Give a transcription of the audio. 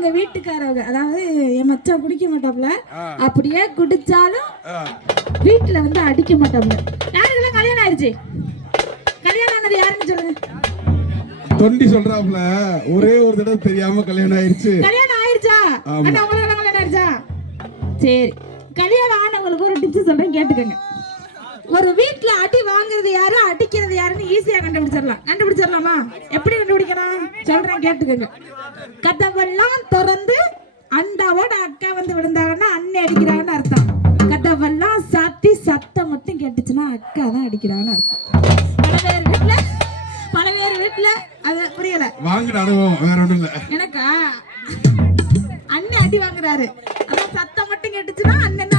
எங்க வீட்டுக்காரவங்க அதாவது என் மச்சான் குடிக்க மாட்டாப்ல அப்படியே குடிச்சாலும் வீட்டுல வந்து அடிக்க மாட்டாப்ல யாருக்கெல்லாம் கல்யாணம் ஆயிடுச்சு கல்யாணம் ஆனது யாருன்னு சொல்லுங்க. தொண்டி சொல்றாப்ல ஒரே ஒரு தடவை தெரியாம கல்யாணம் ஆயிருச்சு. கல்யாணம் ஆயிடுச்சா. அண்ணா உங்களுக்கு கல்யாணம் ஆயிடுச்சா சரி கல்யாணம் ஆனவங்களுக்கு ஒரு டிப்ஸ் சொல்றேன் கேட்டுக்கோங்க. ஒரு வீட்ல அடி வாங்குறது யாரு அடிக்கிறது யாருன்னு ஈஸியா கண்டுபிடிச்சிடலாம். கண்டுபிடிச்சிடலாமா? எப்படி கண்டுபிடிக்கலாம்? சொல்றேன் கேட்டுக்கோங்க. கதவெல்லாம் திறந்து அண்டாவோட அக்கா வந்து விழுந்தாங்கன்னா அண்ணன் அடிக்கிறாங்கன்னு அர்த்தம். கதவெல்லாம் சாத்தி சத்தம் மட்டும் கேட்டுச்சுன்னா அக்கா தான் அடிக்கிறாங்கன்னு அர்த்தம். பல பேர் வீட்டுல பல பேர் வீட்டுல அது புரியல. வாங்கின அனுபவம் வேற ஒண்ணும் இல்ல. எனக்கா? அண்ணன் அடி வாங்குறாரு. அதான் சத்தம் மட்டும் கேட்டுச்சுன்னா அண்ணன்